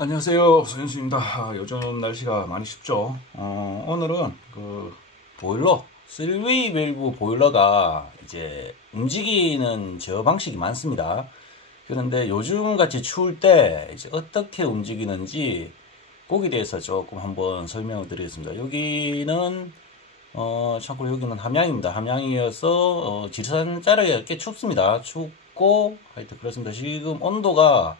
안녕하세요, 서현수입니다. 요즘 날씨가 많이 춥죠. 오늘은 그 보일러, 3웨이 밸브 보일러가 이제 움직이는 제어 방식이 많습니다. 그런데 요즘 같이 추울 때 이제 어떻게 움직이는지 거기에 대해서 조금 한번 설명을 드리겠습니다. 여기는 참고로 여기는 함양입니다. 함양이어서 지리산 자락이 꽤 춥습니다. 춥고 하여튼 그렇습니다. 지금 온도가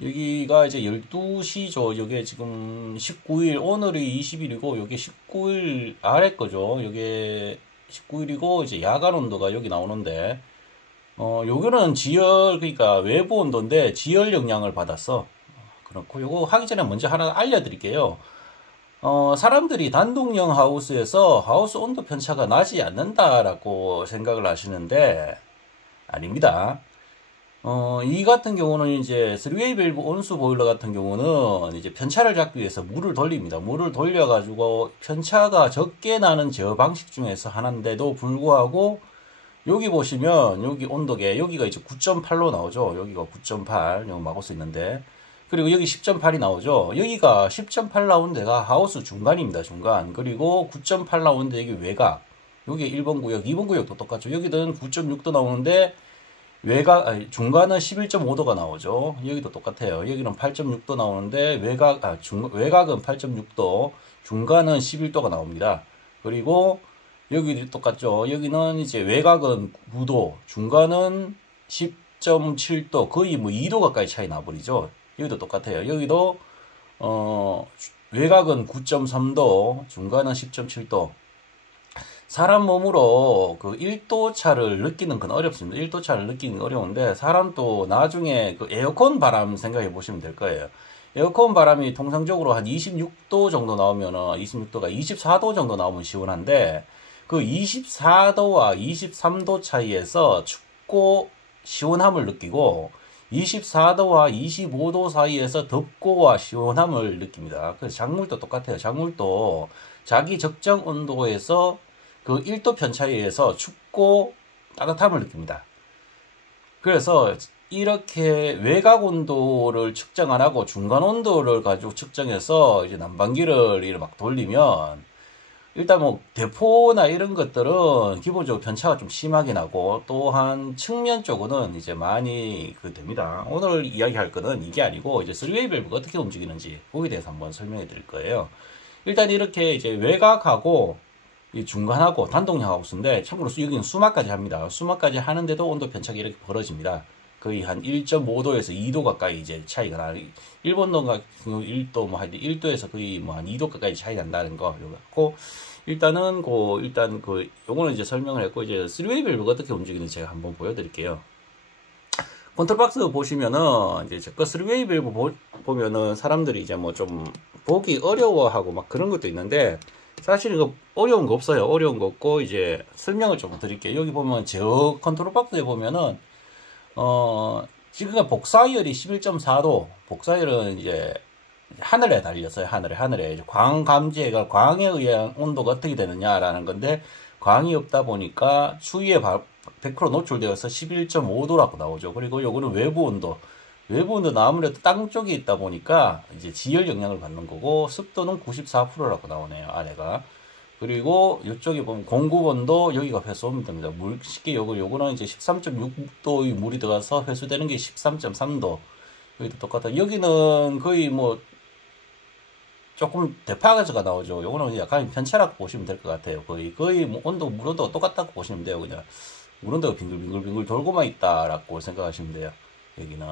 여기가 이제 12시죠. 여기 지금 19일, 오늘이 20일이고, 여기 19일 아래 거죠. 여기 19일이고, 이제 야간 온도가 여기 나오는데, 요거는 지열, 그러니까 외부 온도인데, 지열 영향을 받았어. 그렇고, 요거 하기 전에 먼저 하나 알려드릴게요. 사람들이 단독형 하우스에서 하우스 온도 편차가 나지 않는다라고 생각을 하시는데, 아닙니다. 이 같은 경우는 이제 3웨이 밸브 온수 보일러 같은 경우는 이제 편차를 잡기 위해서 물을 돌립니다. 물을 돌려가지고 편차가 적게 나는 제어 방식 중에서 하나인데도 불구하고 여기 보시면 여기 온도계 여기가 이제 9.8로 나오죠. 여기가 9.8 여기 막을 수 있는데 그리고 여기 10.8이 나오죠. 여기가 10.8 나오는 데가 하우스 중간입니다. 중간. 그리고 9.8 나오는 데 여기 외곽. 여기 1번 구역, 2번 구역도 똑같죠. 여기는 9.6도 나오는데 중간은 11.5도가 나오죠. 여기도 똑같아요. 여기는 8.6도 나오는데, 외곽은 8.6도, 중간은 11도가 나옵니다. 그리고, 여기도 똑같죠. 여기는 이제 외곽은 9도, 중간은 10.7도, 거의 뭐 2도 가까이 차이 나버리죠. 여기도 똑같아요. 여기도, 외곽은 9.3도, 중간은 10.7도, 사람 몸으로 그 1도 차를 느끼는 건 어렵습니다. 1도 차를 느끼는 건 어려운데, 사람도 나중에 그 에어컨 바람 생각해 보시면 될 거예요. 에어컨 바람이 통상적으로 한 26도 정도 나오면은, 26도가 24도 정도 나오면 시원한데, 그 24도와 23도 차이에서 춥고 시원함을 느끼고, 24도와 25도 사이에서 덥고와 시원함을 느낍니다. 그래서 작물도 똑같아요. 작물도 자기 적정 온도에서 그 1도 편차에 의해서 춥고 따뜻함을 느낍니다. 그래서 이렇게 외곽 온도를 측정 안 하고 중간 온도를 가지고 측정해서 이제 난방기를 이렇게 막 돌리면 일단 뭐 대포나 이런 것들은 기본적으로 편차가 좀 심하게 나고 또한 측면 쪽은 이제 많이 됩니다. 오늘 이야기할 거는 이게 아니고 이제 3웨이 밸브가 어떻게 움직이는지 거기에 대해서 한번 설명해 드릴 거예요. 일단 이렇게 이제 외곽하고 이 중간하고 단독형 하우스인데 참고로 여기는 수막까지 합니다. 수막까지 하는데도 온도 편차가 이렇게 벌어집니다. 거의 한 1.5도에서 2도 가까이 이제 차이가 나. 일본도 같은 경우 1도 뭐 한 1도에서 거의 뭐 한 2도 가까이 차이 난다는 거 요거. 일단은 요거는 이제 설명을 했고 이제 3웨이 밸브가 어떻게 움직이는지 제가 한번 보여드릴게요. 컨트롤 박스 보시면은 이제 제거 3웨이 밸브 보면은 사람들이 이제 뭐 좀 보기 어려워하고 막 그런 것도 있는데 사실 이거 어려운 거 없어요. 어려운 거 없고 이제 설명을 좀 드릴게요. 여기 보면 제어 컨트롤 박스에 보면은 지금 복사열이 11.4도. 복사열은 이제 하늘에 달렸어요. 하늘에 이제 광 감지가 광에 의한 온도가 어떻게 되느냐라는 건데 광이 없다 보니까 추위에 100% 노출되어서 11.5도라고 나오죠. 그리고 요거는 외부 온도. 외부 온도는 아무래도 땅 쪽에 있다 보니까 이제 지열 영향을 받는 거고 습도는 94%라고 나오네요. 아래가. 그리고 이쪽에 보면 공급온도 여기가 회수됩니다. 쉽게 요거는 이제 13.6도의 물이 들어가서 회수되는 게 13.3도. 여기도 똑같아. 여기는 거의 뭐 조금 대파가지가 나오죠. 요거는 약간 편차라고 보시면 될 것 같아요. 거의 뭐 물 온도가 똑같다고 보시면 돼요. 그냥 물 온도가 빙글빙글 돌고만 있다라고 생각하시면 돼요. 여기는.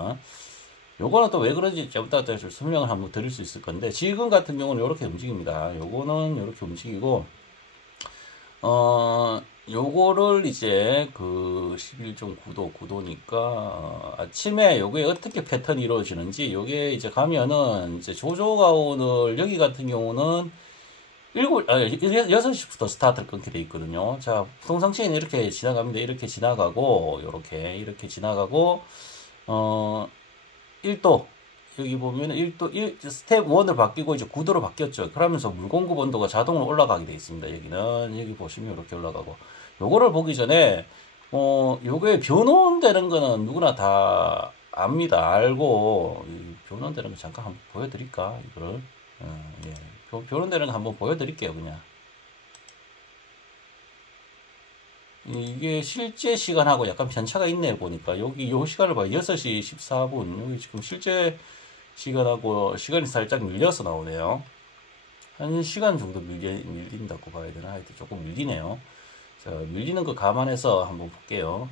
요거는 또 왜 그런지 좀 이따 설명을 한번 드릴 수 있을 건데, 지금 같은 경우는 이렇게 움직입니다. 요거는 이렇게 움직이고, 요거를 이제 11.9도, 9도니까, 아침에 요게 어떻게 패턴이 이루어지는지, 요게 이제 가면은, 이제 조조가온을, 여기 같은 경우는 6시부터 스타트를 끊게 돼 있거든요. 자, 평상시에는 이렇게 지나갑니다. 이렇게 지나가고, 이렇게 지나가고, 1도. 여기 보면 1도, 스텝 1을 바뀌고 이제 9도로 바뀌었죠. 그러면서 물 공급 온도가 자동으로 올라가게 되어 있습니다. 여기 보시면 이렇게 올라가고. 요거를 보기 전에, 요게 변온되는 거는 누구나 다 압니다. 알고 변원되는 거 잠깐 한번 보여드릴까 이거를. 예. 변원되는 거 한번 보여드릴게요. 그냥 이게 실제 시간하고 약간 편차가 있네 보니까. 여기 요 시간을 봐요. 6시 14분 여기 지금 실제 시간하고 시간이 살짝 밀려서 나오네요. 1시간 정도 밀린다고 봐야 되나? 하여튼 조금 밀리네요. 자, 밀리는 거 감안해서 한번 볼게요.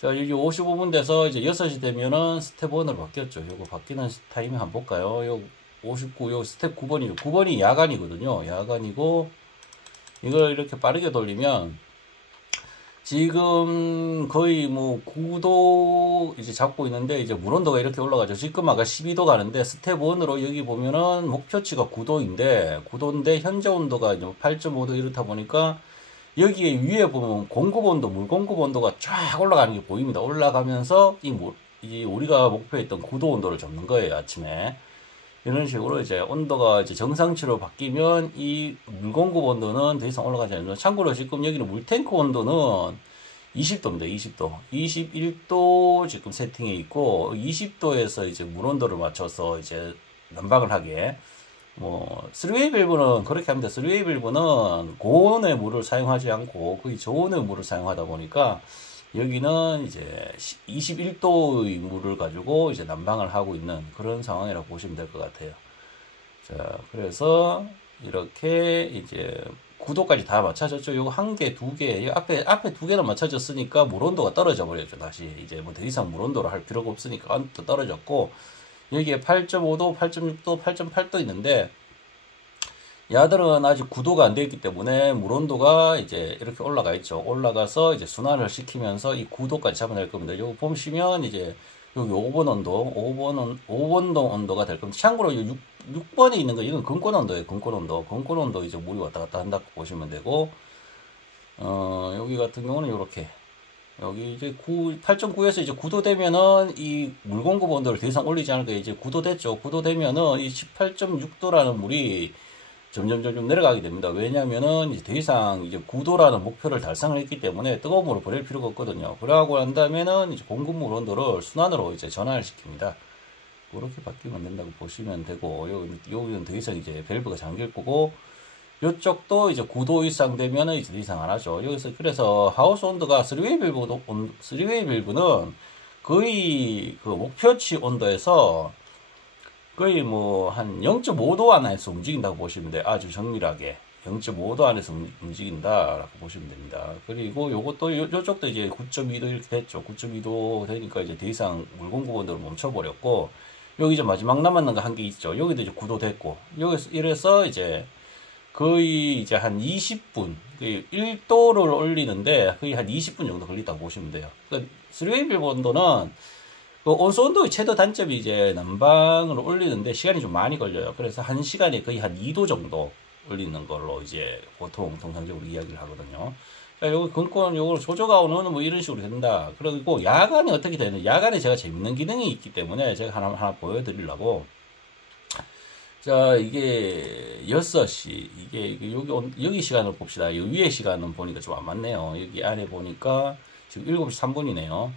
자, 여기 55분 돼서 이제 6시 되면은 스텝 1으로 바뀌었죠. 요거 바뀌는 타이밍 한번 볼까요? 요 59, 요 스텝 9번이죠. 9번이 야간이거든요. 야간이고, 이걸 이렇게 빠르게 돌리면, 지금 거의 뭐 9도 이제 잡고 있는데, 이제 물온도가 이렇게 올라가죠. 지금 아까 12도 가는데, 스텝 1으로 여기 보면은 목표치가 9도인데, 현재 온도가 8.5도 이렇다 보니까, 여기에 위에 보면 공급온도, 물 공급온도가 쫙 올라가는 게 보입니다. 올라가면서 이 우리가 목표했던 9도 온도를 잡는 거예요, 아침에. 이런 식으로 이제 온도가 이제 정상치로 바뀌면 이 물 공급 온도는 더 이상 올라가지 않습니다. 참고로 지금 여기는 물탱크 온도는 20도입니다, 20도. 21도 지금 세팅해 있고, 20도에서 이제 물 온도를 맞춰서 이제 난방을 하게. 뭐, 3웨이 밸브는 그렇게 합니다. 3웨이 밸브는 고온의 물을 사용하지 않고 거의 저온의 물을 사용하다 보니까 여기는 이제 21도의 물을 가지고 이제 난방을 하고 있는 그런 상황이라고 보시면 될 것 같아요. 자, 그래서 이렇게 이제 9도까지 다 맞춰졌죠. 요거 한 개, 두 개, 앞에 두 개는 맞춰졌으니까 물 온도가 떨어져 버렸죠. 다시 이제 뭐 더 이상 물 온도를 할 필요가 없으니까 온도 떨어졌고, 여기에 8.5도, 8.6도, 8.8도 있는데, 야들은 아직 9도가 안 되어 있기 때문에 물온도가 이제 이렇게 올라가 있죠. 올라가서 이제 순환을 시키면서 이 9도까지 잡아낼 겁니다. 요거 보시면 이제 여기 5번 온도, 5번 온도가 될 겁니다. 참고로 6번에 있는 거, 이건 근권 온도예요. 근권 온도. 근권 온도 이제 물이 왔다 갔다 한다고 보시면 되고, 여기 같은 경우는 이렇게. 여기 이제 8.9에서 이제 9도 되면은 이 물 공급 온도를 더 이상 올리지 않을 거예요. 이제 9도 됐죠. 9도 되면은 이 18.6도라는 물이 점점 내려가게 됩니다. 왜냐면은 이제 더 이상 이제 9도라는 목표를 달성을 했기 때문에 뜨거운 물을 버릴 필요가 없거든요. 그러고 난 다음에는 이제 공급물 온도를 순환으로 이제 전환을 시킵니다. 그렇게 바뀌면 된다고 보시면 되고, 여기는 더 이상 이제 밸브가 잠길 거고, 이쪽도 이제 9도 이상 되면은 이제 더 이상 안 하죠. 여기서 그래서 하우스 온도가 3웨이 밸브는 거의 그 목표치 온도에서 거의 뭐 한 0.5도 안에서 움직인다고 보시면 돼요. 아주 정밀하게 0.5도 안에서 움직인다라고 보시면 됩니다. 그리고 요것도 요쪽도 이제 9.2도 이렇게 됐죠. 9.2도 되니까 이제 더 이상 물 공급 온도를 멈춰버렸고, 여기 이제 마지막 남았는 거 한 개 있죠. 여기도 이제 9도 됐고, 여기서 이래서 이제 거의 이제 한 20분, 1도를 올리는데 거의 한 20분 정도 걸린다고 보시면 돼요. 그러니까 3웨이 밸브 온도는 그 온수 온도의 최대 단점이 이제 난방을 올리는데 시간이 좀 많이 걸려요. 그래서 1시간에 거의 한 2도 정도 올리는 걸로 이제 보통 통상적으로 이야기를 하거든요. 자, 요거 근권 요걸 조조가오는 뭐 이런 식으로 된다. 그리고 야간이 어떻게 되는? 야간에 제가 재밌는 기능이 있기 때문에 제가 하나 보여드리려고. 자, 이게 6시, 이게 여기 시간을 봅시다. 이 위에 시간은 보니까 좀 안 맞네요. 여기 안에 보니까 지금 7시 3분이네요.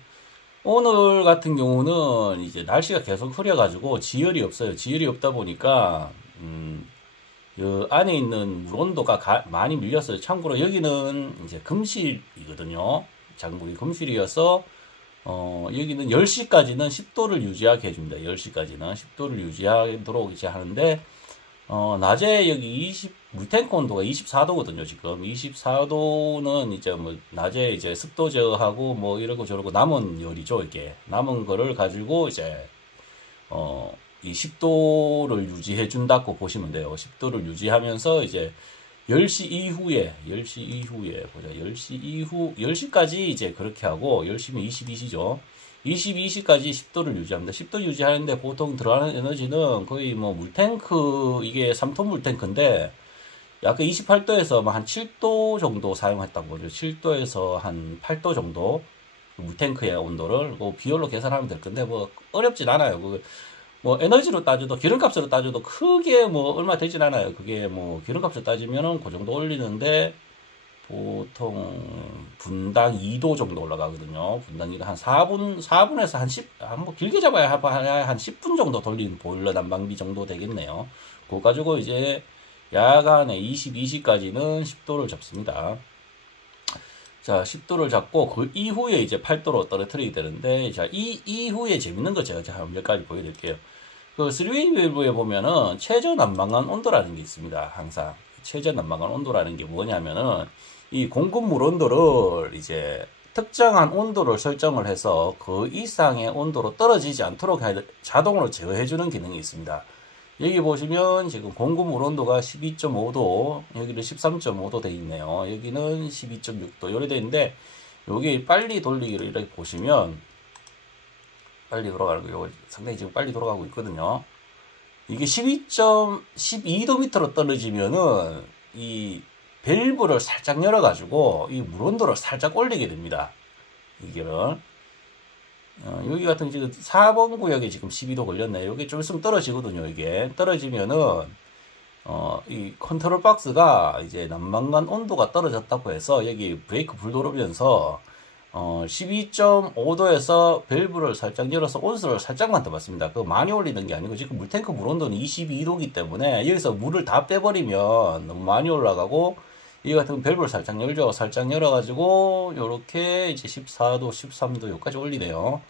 오늘 같은 경우는 이제 날씨가 계속 흐려가지고 지열이 없어요. 지열이 없다 보니까, 이 안에 있는 물 온도가 많이 밀렸어요. 참고로 여기는 이제 금실이거든요. 작물이 금실이어서, 여기는 10시까지는 10도를 유지하게 해줍니다. 10시까지는 10도를 유지하도록 이제 하는데, 낮에 여기 물탱크 온도가 24도거든요, 지금. 24도는 이제 뭐, 낮에 이제 습도 제어하고 뭐 이러고 저러고 남은 열이죠, 이게. 남은 거를 가지고 이제, 이 10도를 유지해준다고 보시면 돼요. 10도를 유지하면서 이제 10시 이후에, 보자. 10시 이후, 10시까지 이제 그렇게 하고, 10시면 22시죠. 22시까지 10도를 유지합니다. 10도 유지하는데 보통 들어가는 에너지는 거의 뭐 물탱크, 이게 3톤 물탱크인데, 약간 28도에서 한 7도 정도 사용했다고 보죠. 7도에서 한 8도 정도, 물탱크의 온도를, 비율로 계산하면 될 건데, 뭐, 어렵진 않아요. 뭐 에너지로 따져도 기름값으로 따져도 크게 뭐 얼마 되진 않아요. 그게 뭐 기름값으로 따지면은 그 정도 올리는데 보통 분당 2도 정도 올라가거든요. 분당 2도 한 4분에서 한 10, 뭐 길게 잡아야 한 10분 정도 돌린 보일러 난방비 정도 되겠네요. 그거 가지고 이제 야간에 22시까지는 10도를 잡습니다. 자, 10도를 잡고 그 이후에 이제 8도로 떨어뜨리게 되는데, 자, 이 이후에 재밌는 거 제가 몇 가지 보여드릴게요. 그 3웨이 밸브에 보면은 최저 난방한 온도라는 게 있습니다. 항상 최저 난방한 온도라는 게 뭐냐면은 이 공급 물 온도를 이제 특정한 온도를 설정을 해서 그 이상의 온도로 떨어지지 않도록 자동으로 제어해주는 기능이 있습니다. 여기 보시면 지금 공급 물 온도가 12.5도, 여기는 13.5도 돼 있네요. 여기는 12.6도 요래 돼 있는데, 여기 빨리 돌리기를 이렇게 보시면 빨리 돌아가는 거, 이거 상당히 지금 빨리 돌아가고 있거든요. 이게 12도 밑으로 떨어지면은 이 밸브를 살짝 열어가지고 이 물 온도를 살짝 올리게 됩니다. 이게는 여기 같은 지금 4번 구역에 지금 12도 걸렸네요. 여기 좀 있으면 떨어지거든요. 이게 떨어지면은 이 컨트롤 박스가 이제 난방관 온도가 떨어졌다고 해서 여기 브레이크 불 들어오면서 12.5도에서 밸브를 살짝 열어서 온수를 살짝만 더 받습니다. 그거 많이 올리는 게 아니고 지금 물탱크 물 온도는 22도이기 때문에 여기서 물을 다 빼버리면 너무 많이 올라가고, 이 같은 밸브를 살짝 열죠. 살짝 열어가지고 요렇게 이제 14도, 13도 여기까지 올리네요.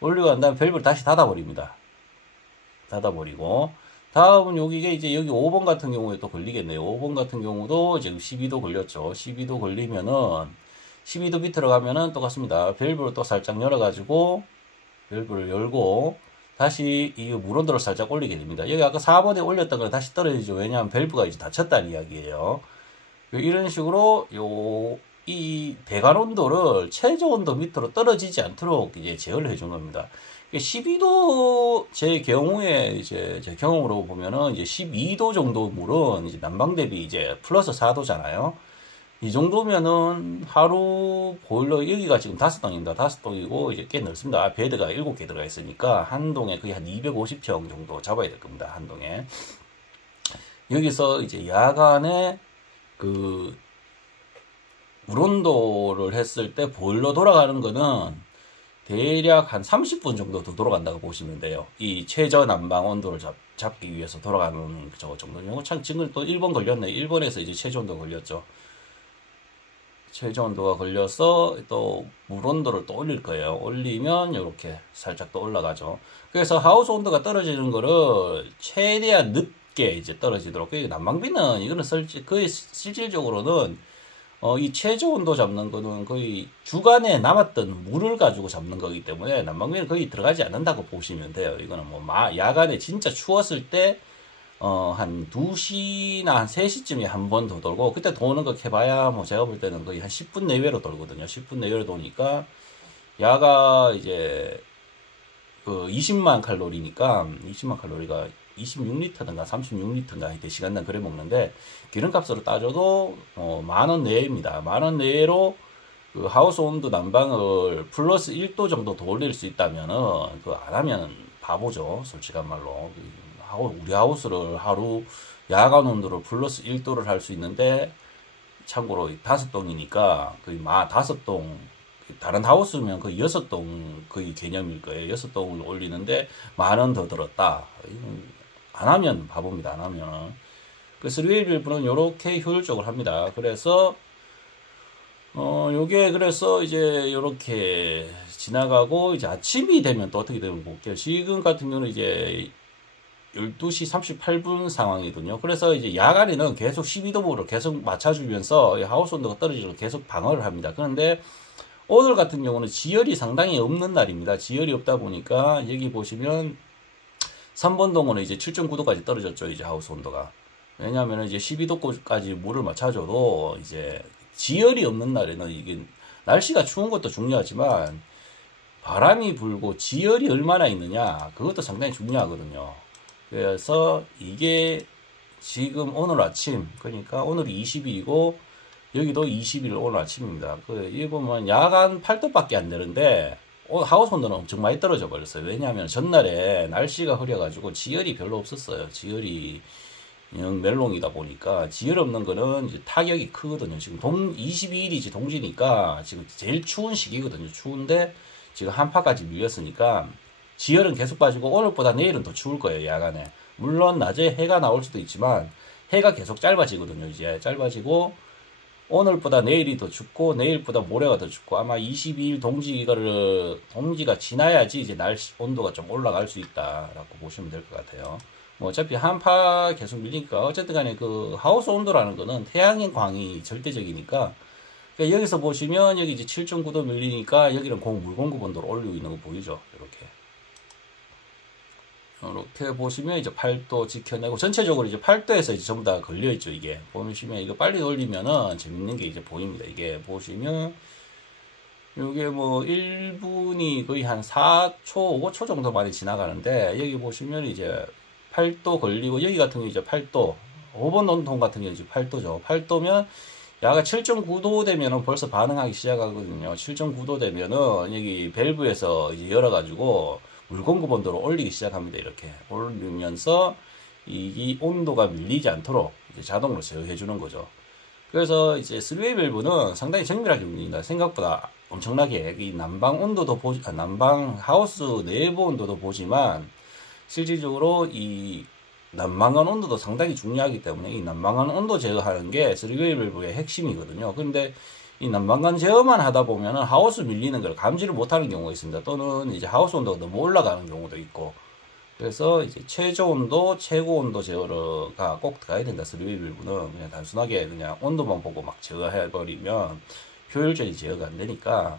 올리고 난 다음에 밸브를 다시 닫아버립니다. 닫아버리고 다음은 여기가 이제 여기 5번 같은 경우에 또 걸리겠네요. 5번 같은 경우도 지금 12도 걸렸죠. 12도 걸리면은 12도 밑으로 가면은 똑같습니다. 밸브를 또 살짝 열어가지고 밸브를 열고 다시 이 물 온도를 살짝 올리게 됩니다. 여기 아까 4번에 올렸던 걸 다시 떨어지죠. 왜냐하면 밸브가 이제 닫혔다는 이야기예요. 이런 식으로 이 배관 온도를 최저 온도 밑으로 떨어지지 않도록 이제 제어를 해준 겁니다. 12도 제 경우에 이제 제 경험으로 보면은 이제 12도 정도 물은 이제 난방 대비 이제 플러스 4도잖아요. 이 정도면은 하루 보일러 여기가 지금 5동입니다. 5동이고 이제 꽤 넓습니다. 베드가 7개 들어가 있으니까 한 동에 거의 한 250평 정도 잡아야 될 겁니다. 한 동에. 여기서 이제 야간에 그 물온도를 했을 때 보일러 돌아가는 거는 대략 한 30분 정도 더 돌아간다고 보시면 돼요. 이 최저 난방 온도를 잡기 위해서 돌아가는 저 정도. 참 지금 또 1번 걸렸네. 1번에서 이제 최저 온도 걸렸죠. 최저 온도가 걸려서 또 물 온도를 또 올릴 거예요. 올리면 이렇게 살짝 또 올라가죠. 그래서 하우스 온도가 떨어지는 거를 최대한 늦게 이제 떨어지도록. 난방비는 이거는 거의 실질적으로는 이 최저 온도 잡는 거는 거의 주간에 남았던 물을 가지고 잡는 거기 때문에 난방비는 거의 들어가지 않는다고 보시면 돼요. 이거는 뭐 야간에 진짜 추웠을 때 한 2시나 한 3시쯤에 한 번 더 돌고, 그때 도는 거 해봐야 뭐 제가 볼 때는 거의 한 10분 내외로 돌거든요. 10분 내외로 도니까 야가 이제 그 20만 칼로리니까 20만 칼로리가 26리터든가 36리터인가 하여튼 시간당 그래 먹는데, 기름값으로 따져도 10,000원 내외입니다. 10,000원 내외로 그 하우스 온도 난방을 플러스 1도 정도 더 올릴 수 있다면은 그 안 하면 바보죠. 솔직한 말로. 우리 하우스를 하루 야간 온도를 플러스 1도를 할 수 있는데, 참고로 5동이니까 거의 5동, 다른 하우스면 거의 6동 거의 개념일 거예요. 6동을 올리는데 10,000원 더 들었다. 안 하면 바보입니다. 안 하면. 그 3웨이 밸브는 이렇게 효율적으로 합니다. 그래서 요게 그래서 이제 요렇게 지나가고, 이제 아침이 되면 또 어떻게 되면 볼게요. 지금 같은 경우는 이제 12시 38분 상황이거든요. 그래서 이제 야간에는 계속 12도를 계속 맞춰주면서 하우스 온도가 떨어지도록 계속 방어를 합니다. 그런데 오늘 같은 경우는 지열이 상당히 없는 날입니다. 지열이 없다 보니까 여기 보시면 3번 동호는 이제 7.9도까지 떨어졌죠. 이제 하우스 온도가. 왜냐하면 이제 12도까지 물을 맞춰줘도 이제 지열이 없는 날에는 이게 날씨가 추운 것도 중요하지만 바람이 불고 지열이 얼마나 있느냐, 그것도 상당히 중요하거든요. 그래서 이게 지금 오늘 아침, 그러니까 오늘이 20일이고 여기도 20일 오늘 아침입니다. 여기 보면 야간 8도밖에 안 되는데 하우스 온도는 엄청 많이 떨어져 버렸어요. 왜냐하면 전날에 날씨가 흐려가지고 지열이 별로 없었어요. 지열이 영 멜롱이다 보니까 지열 없는 거는 이제 타격이 크거든요. 지금 22일이지 동지니까 지금 제일 추운 시기거든요. 추운데 지금 한파까지 밀렸으니까 지열은 계속 빠지고 오늘보다 내일은 더 추울 거예요. 야간에. 물론 낮에 해가 나올 수도 있지만 해가 계속 짧아지거든요. 이제 짧아지고 오늘보다 내일이 더 춥고 내일보다 모레가 더 춥고 아마 22일 동지가 지나야지 이제 날씨 온도가 좀 올라갈 수 있다라고 보시면 될 것 같아요. 뭐 어차피 한파 계속 밀리니까 어쨌든 간에 그 하우스 온도라는 거는 태양의 광이 절대적이니까 그러니까 여기서 보시면 여기 이제 7.9도 밀리니까 여기는 물공급 온도를 올리고 있는 거 보이죠? 이렇게 보시면 이제 8도 지켜내고 전체적으로 이제 8도에서 이제 전부 다 걸려 있죠. 이게 보시면 이거 빨리 올리면은 재밌는 게 이제 보입니다. 이게 보시면 이게 뭐 1분이 거의 한 4초, 5초 정도 만에 지나가는데 여기 보시면 이제 8도 걸리고 여기 같은 경우 이제 8도 5번 온통 같은 경우 이제 8도죠. 8도면 야가 7.9도 되면은 벌써 반응하기 시작하거든요. 7.9도 되면은 여기 밸브에서 이제 열어가지고 물공급 온도를 올리기 시작합니다. 이렇게 올리면서 이 온도가 밀리지 않도록 이제 자동으로 제어해 주는 거죠. 그래서 이제 3웨이 밸브는 상당히 정밀하게 움직인다. 생각보다 엄청나게 이 난방 온도도 난방 하우스 내부 온도도 보지만 실질적으로 이 난방관 온도도 상당히 중요하기 때문에 이 난방관 온도 제어하는 게 3웨이 밸브의 핵심이거든요. 그런데 이 난방관 제어만 하다 보면은 하우스 밀리는 걸 감지를 못하는 경우가 있습니다. 또는 이제 하우스 온도가 너무 올라가는 경우도 있고. 그래서 이제 최저 온도, 최고 온도 제어가 꼭 들어가야 된다. 3웨이 밸브는 그냥 단순하게 그냥 온도만 보고 막 제어해버리면 효율적인 제어가 안 되니까.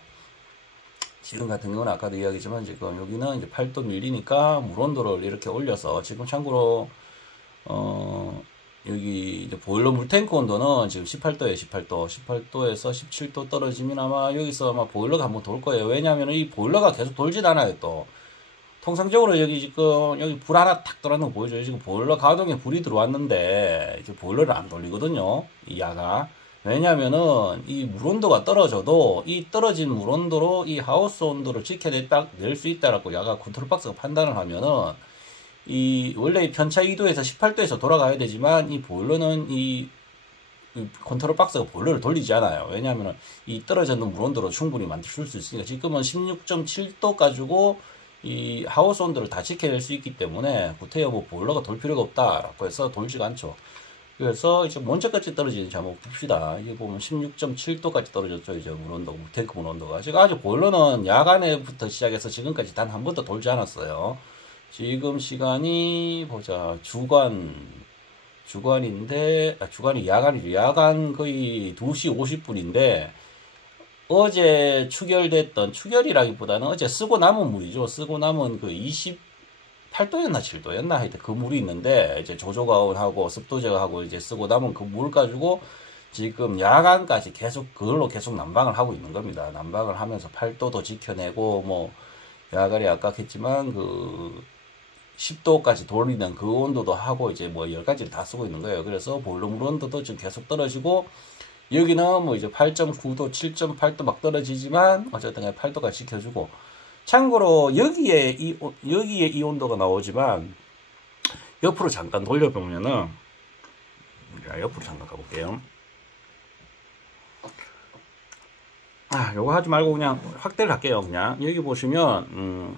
지금 같은 경우는 아까도 이야기했지만 지금 여기는 이제 8도 밀리니까 물 온도를 이렇게 올려서 지금 참고로 여기 이제 보일러 물탱크 온도는 지금 18도에 18도에서 17도 떨어지면 아마 여기서 아마 보일러가 한번 돌 거예요. 왜냐하면 이 보일러가 계속 돌진 않아요. 또 통상적으로 여기 지금 여기 불 하나 탁 들어가는 거 보이죠? 지금 보일러 가동에 불이 들어왔는데 이제 보일러를 안 돌리거든요. 이 야가. 왜냐면은 이 물 온도가 떨어져도 이 떨어진 물 온도로 이 하우스 온도를 지켜낼 수 있다라고 야가 컨트롤 박스가 판단을 하면은 이 원래 편차 2도에서 18도에서 돌아가야 되지만 이 보일러는 이 컨트롤 박스가 보일러를 돌리지 않아요. 왜냐하면 이 떨어졌는 물 온도로 충분히 만들 수 있으니까 지금은 16.7도 가지고 이 하우스 온도를 다 지켜낼 수 있기 때문에 구태여 뭐 보일러가 돌 필요가 없다라고 해서 돌지가 않죠. 그래서 이제 언제까지 떨어지는지 한번 봅시다. 이게 보면 16.7도까지 떨어졌죠. 이제 물 온도, 탱크 물 온도가. 지금 아직 보일러는 야간에부터 시작해서 지금까지 단 한 번도 돌지 않았어요. 지금 시간이 보자. 주간이 야간이죠. 야간 거의 2시 50분인데 어제 추결이라기보다는 어제 쓰고 남은 물이죠. 쓰고 남은 그 28도였나 7도였나 하여튼 그 물이 있는데 이제 조조가온하고 습도 제거하고 이제 쓰고 남은 그 물 가지고 지금 야간까지 그걸로 계속 난방을 하고 있는 겁니다. 난방을 하면서 8도도 지켜내고 뭐 야간에 아까 했지만 그 10도까지 돌리는 그 온도도 하고 이제 뭐 10가지를 다 쓰고 있는 거예요. 그래서 보일러 물 온도도 지금 계속 떨어지고 여기는 뭐 이제 8.9도, 7.8도 막 떨어지지만 어쨌든 8도까지 지켜주고 참고로 여기에 이 온도가 나오지만 옆으로 잠깐 돌려보면은 옆으로 잠깐 가볼게요. 요거 하지 말고 그냥 확대를 할게요. 그냥 여기 보시면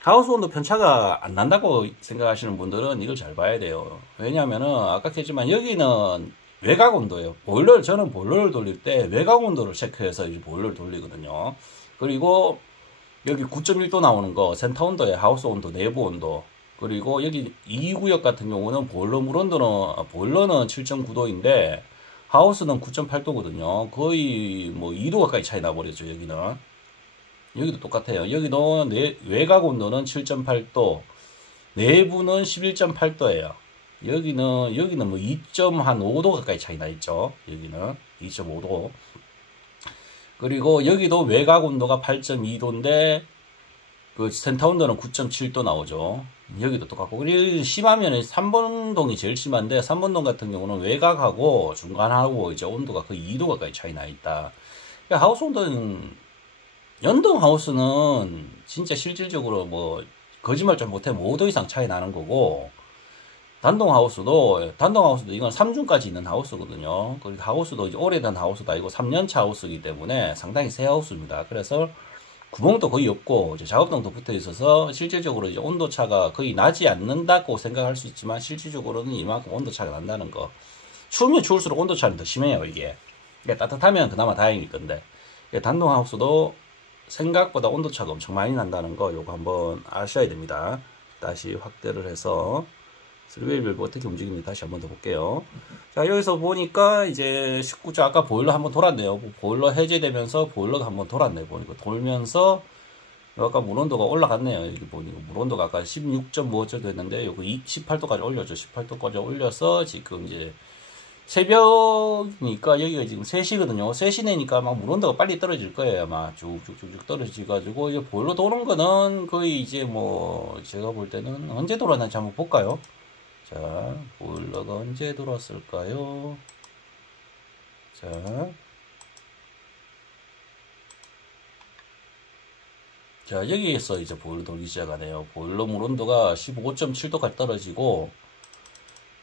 하우스 온도 편차가 안 난다고 생각하시는 분들은 이걸 잘 봐야 돼요. 왜냐하면은 아까 했지만 여기는 외곽 온도예요. 저는 보일러를 돌릴 때 외곽 온도를 체크해서 이제 보일러를 돌리거든요. 그리고 여기 9.1도 나오는 거 센터 온도에 하우스 온도, 내부 온도. 그리고 여기 2구역 같은 경우는 보일러는 7.9도인데 하우스는 9.8도거든요. 거의 뭐 2도 가까이 차이 나버렸죠. 여기도 똑같아요. 여기도 외곽 온도는 7.8도, 내부는 11.8도예요. 여기는 뭐 2.5도 가까이 차이 나 있죠. 여기는 2.5도. 그리고 여기도 외곽 온도가 8.2도인데 그 센터 온도는 9.7도 나오죠. 여기도 똑같고. 그리고 심하면 3번 동이 제일 심한데 3번 동 같은 경우는 외곽하고 중간하고 이제 온도가 거의 2도 가까이 차이 나 있다. 그러니까 하우스 온도는 연동 하우스는 진짜 실질적으로 뭐 거짓말 좀 못하면 5도 이상 차이 나는 거고 단독 하우스도 이건 3중까지 있는 하우스거든요. 그 하우스도 이제 오래된 하우스도 아니고 3년차 하우스이기 때문에 상당히 새 하우스입니다. 그래서 구멍도 거의 없고 이제 작업등도 붙어 있어서 실질적으로 이제 온도차가 거의 나지 않는다고 생각할 수 있지만 실질적으로는 이만큼 온도차가 난다는 거. 추우면 추울수록 온도차는 더 심해요, 이게. 따뜻하면 그나마 다행일 건데. 단독 하우스도 생각보다 온도차가 엄청 많이 난다는 거 요거 한번 아셔야 됩니다. 다시 확대를 해서 3웨이 밸브 어떻게 움직이는지 다시 한번 더 볼게요. 자, 여기서 보니까 이제 19조 아까 보일러 한번 돌았네요. 보일러 해제되면서 보일러가 한번 돌았네요. 보니까 돌면서 아까 물온도가 올라갔네요. 여기 보니까 물온도가 아까 16.5도 했는데 여기 18도까지 올렸죠. 18도까지 올려서 지금 이제 새벽이니까 여기가 지금 3시거든요. 3시 내니까 막 물온도가 빨리 떨어질 거예요. 아마 쭉쭉쭉 떨어지가지고 이제 보일러 도는 거는 거의 이제 뭐 제가 볼 때는 언제 돌았는지 한번 볼까요? 자, 보일러가 언제 돌았을까요? 자, 여기에서 이제 보일러 돌기 시작하네요. 보일러 물 온도가 15.7도까지 떨어지고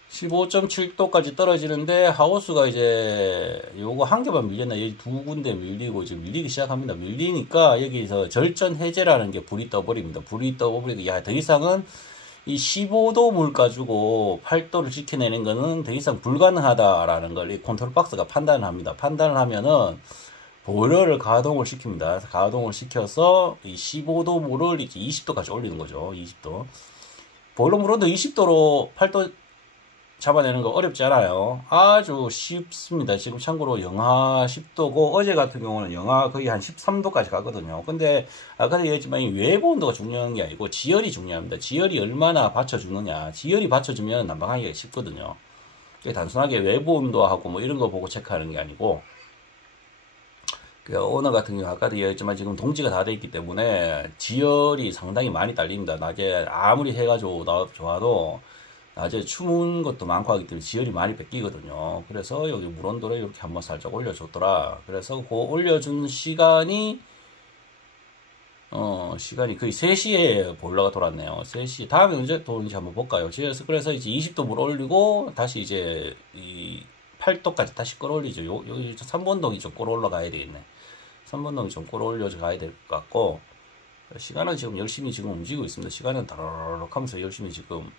15.7도까지 떨어지는데 하우스가 이제 요거 한 개만 밀렸나 여기 두 군데 밀리고 이제 밀리기 시작합니다. 밀리니까 여기서 절전 해제라는 게 불이 떠버립니다. 불이 떠버리고 야, 더 이상은 이 15도 물 가지고 8도를 지켜내는 거는 더 이상 불가능하다라는 걸 이 컨트롤 박스가 판단을 합니다. 판단을 하면은 보일러를 가동을 시킵니다. 가동을 시켜서 이 15도 물을 이제 20도까지 올리는 거죠. 20도. 보일러 물 온도 20도로 8도 잡아내는 거 어렵지 않아요. 아주 쉽습니다. 지금 참고로 영하 10도고 어제 같은 경우는 영하 거의 한 13도까지 가거든요. 근데 아까도 얘기했지만 이 외부 온도가 중요한 게 아니고 지열이 중요합니다. 지열이 얼마나 받쳐주느냐. 지열이 받쳐주면 난방하기가 쉽거든요. 단순하게 외부 온도하고 뭐 이런 거 보고 체크하는 게 아니고 그 오너 같은 경우 아까도 얘기했지만 지금 동지가 다 돼 있기 때문에 지열이 상당히 많이 딸립니다. 낮에 아무리 해가 좋아도 낮에 추운 것도 많고 하기 때문에 지열이 많이 뺏기거든요. 그래서 여기 물 온도를 이렇게 한번 살짝 올려줬더라. 그래서 그 올려준 시간이 시간이 거의 3시에 보일러가 돌았네요. 3시 다음에 언제 돌는지 한번 볼까요? 그래서 이제 20도 물 올리고 다시 이제 이 8도까지 다시 끌어올리죠. 여기 3번동이 좀 끌어올라가야 되겠네. 3번동이 좀 끌어올려서 가야 될 것 같고 시간은 지금 열심히 지금 움직이고 있습니다. 시간은 다르륵 하면서 열심히 지금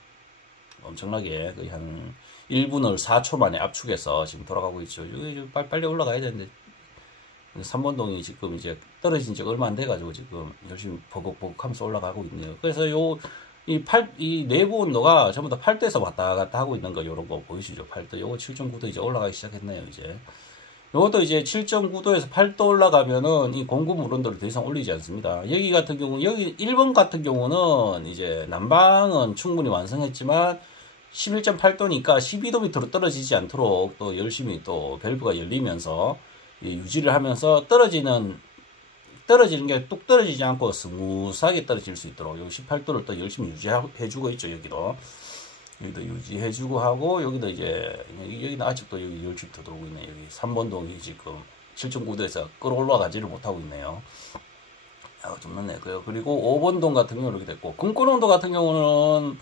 엄청나게 거의 한 1분을 4초 만에 압축해서 지금 돌아가고 있죠. 여기 빨리 올라가야 되는데 3번동이 지금 이제 떨어진 지 얼마 안 돼가지고 지금 열심히 버벅버벅 하면서 올라가고 있네요. 그래서 이 내부 온도가 전부 다 8도에서 왔다 갔다 하고 있는 거 요런 거 보이시죠? 8도. 요거 7.9도 이제 올라가기 시작했네요, 이제. 요것도 이제 7.9도에서 8도 올라가면은 이 공급 물 온도를 더 이상 올리지 않습니다. 여기 같은 경우, 여기 1번 같은 경우는 이제 난방은 충분히 완성했지만 11.8도니까 12도 밑으로 떨어지지 않도록 또 열심히 또 밸브가 열리면서 유지를 하면서 떨어지는 게 뚝 떨어지지 않고 스무스하게 떨어질 수 있도록 여기 18도를 또 열심히 유지해주고 있죠. 여기도 유지해주고 하고 여기도 이제 여기는 아직도 여기 열집 더 들어오고 있네. 여기 3번동이 지금 7.9도에서 끌어올라가지를 못하고 있네요. 좀 늦네. 그리고 5번동 같은 경우는 이렇게 됐고 근권온도 같은 경우는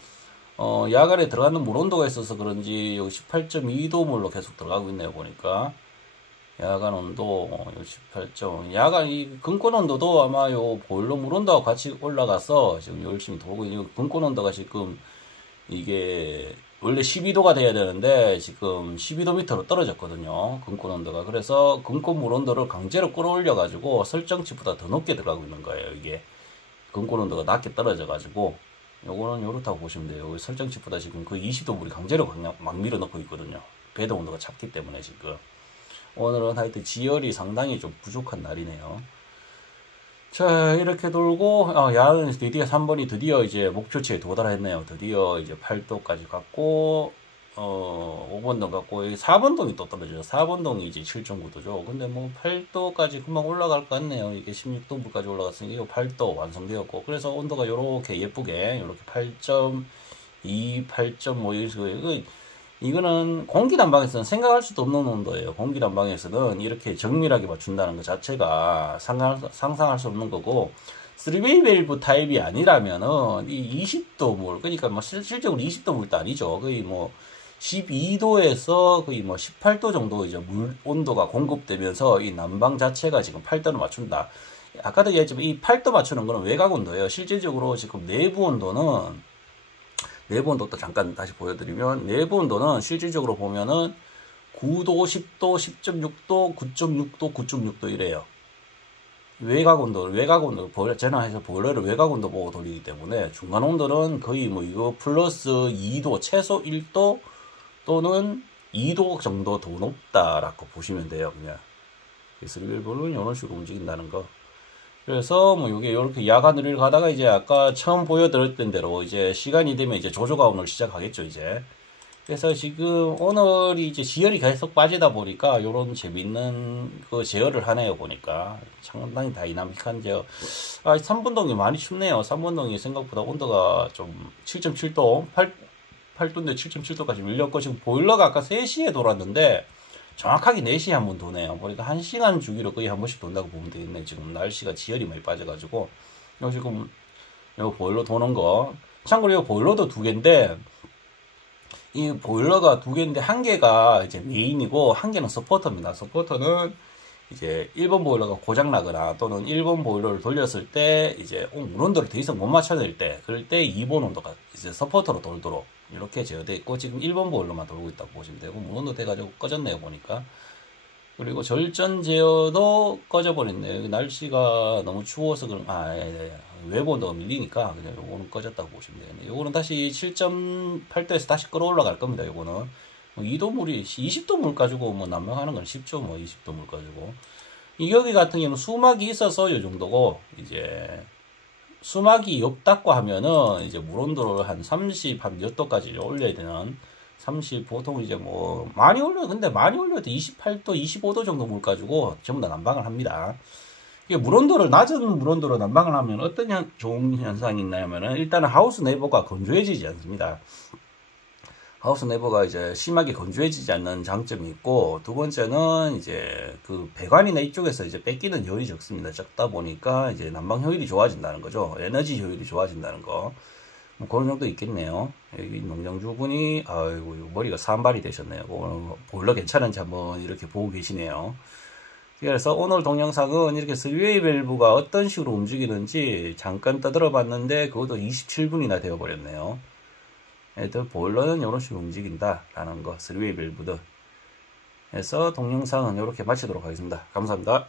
야간에 들어가는 물 온도가 있어서 그런지 여기 18.2도 물로 계속 들어가고 있네요. 보니까 야간 온도 18점. 야간 이 근권 온도도 아마 요 보일러 물 온도와 같이 올라가서 지금 열심히 돌고 있는 근권 온도가 지금 이게 원래 12도가 돼야 되는데 지금 12도 밑으로 떨어졌거든요. 근권 온도가. 그래서 근권 물 온도를 강제로 끌어올려 가지고 설정치보다 더 높게 들어가고 있는 거예요. 이게 근권 온도가 낮게 떨어져 가지고 요거는 요렇다고 보시면 돼요. 여기 설정치보다 지금 거의 20도 물이 강제로 막 밀어넣고 있거든요. 배드 온도가 작기 때문에 지금. 오늘은 하여튼 지열이 상당히 좀 부족한 날이네요. 자, 이렇게 돌고, 야는 드디어 3번이 드디어 이제 목표치에 도달했네요. 드디어 이제 8도까지 갔고, 5번동 갔고, 여기 4번동이 또 떨어져요. 4번동이 이제 7.9도죠. 근데 뭐 8도까지 금방 올라갈 것 같네요. 이게 16도까지 올라갔으니까 이거 8도 완성되었고, 그래서 온도가 요렇게 예쁘게, 요렇게 8.2, 8.5, 이거는 공기 난방에서는 생각할 수도 없는 온도예요. 공기 난방에서는 이렇게 정밀하게 맞춘다는 것 자체가 상상할 수 없는 거고, 3웨이 밸브 타입이 아니라면은 이 20도 물, 그러니까 뭐 실질적으로 20도 물도 아니죠. 거의 뭐 12도에서 거의 뭐 18도 정도 이제 물 온도가 공급되면서 이 난방 자체가 지금 8도를 맞춘다. 아까도 얘기했지만 이 8도 맞추는 거는 외곽 온도예요. 실질적으로 지금 내부 온도는, 내부 온도도 잠깐 다시 보여드리면, 내부 온도는 실질적으로 보면은 9도, 10도, 10.6도, 9.6도, 9.6도 이래요. 외곽 온도, 전화해서 보일러를 외곽 온도 보고 돌리기 때문에 중간 온도는 거의 뭐 이거 플러스 2도, 최소 1도 또는 2도 정도 더 높다라고 보시면 돼요. 그냥. 스리밸브는 이런 식으로 움직인다는 거. 그래서 뭐 이게 이렇게 야간으로 가다가 이제 아까 처음 보여드렸던 대로 이제 시간이 되면 이제 조조가 오늘 시작하겠죠, 이제. 그래서 지금 오늘이 이제 지열이 계속 빠지다 보니까 요런 재밌는 그 제어를 하네요, 보니까. 상당히 다이나믹한 제어. 3분동이 많이 춥네요. 3분동이 생각보다 온도가 좀 7.7도, 8도인데 7.7도까지 밀렸고, 지금 보일러가 아까 3시에 돌았는데, 정확하게 4시에 한 번 도네요. 보니까 1시간 주기로 거의 한 번씩 돈다고 보면 되겠네. 지금 날씨가 지열이 많이 빠져가지고. 요 지금, 요 보일러 도는 거. 참고로 이 보일러도 2개인데, 이 보일러가 2개인데, 1개가 이제 메인이고, 1개는 서포터입니다. 서포터는 이제 1번 보일러가 고장나거나 또는 1번 보일러를 돌렸을 때 이제 물 온도를 더 이상 못 맞춰낼 때, 그럴 때 2번 온도가 이제 서포터로 돌도록 이렇게 제어되어 있고, 지금 1번 보일러만 돌고 있다고 보시면 되고, 물 온도 돼가지고 꺼졌네요, 보니까. 그리고 절전 제어도 꺼져버렸네요. 날씨가 너무 추워서 그런, 외부 온도가 밀리니까 그냥 요거는 꺼졌다고 보시면 되겠네요. 요거는 다시 7.8도에서 다시 끌어올라갈 겁니다. 요거는 2도 물이 20도 물 가지고 뭐 난방하는 건 쉽죠. 뭐 20도 물 가지고. 이 여기 같은 경우는 수막이 있어서 요 정도고, 이제 수막이 없다고 하면은 이제 물 온도를 한 30, 한 몇 도까지 올려야 되는, 30, 보통 이제 뭐 많이 올려요. 근데 많이 올려도 28도, 25도 정도 물 가지고 전부 다 난방을 합니다. 이게 물 온도를, 낮은 물 온도로 난방을 하면 어떤 좋은 현상이 있냐면은, 일단은 하우스 내부가 건조해지지 않습니다. 하우스 내부가 이제 심하게 건조해지지 않는 장점이 있고, 두 번째는 이제 그 배관이나 이쪽에서 이제 뺏기는 효율이 적습니다. 적다 보니까 이제 난방 효율이 좋아진다는 거죠. 에너지 효율이 좋아진다는 거. 뭐 그런 정도 있겠네요. 여기 농장주분이, 아이고, 머리가 산발이 되셨네요. 오늘 보일러 괜찮은지 한번 이렇게 보고 계시네요. 그래서 오늘 동영상은 이렇게 3웨이 밸브가 어떤 식으로 움직이는지 잠깐 떠들어 봤는데, 그것도 27분이나 되어 버렸네요. 보일러는 이런 식으로 움직인다 라는 거, 3웨이 밸브도 해서 동영상은 이렇게 마치도록 하겠습니다. 감사합니다.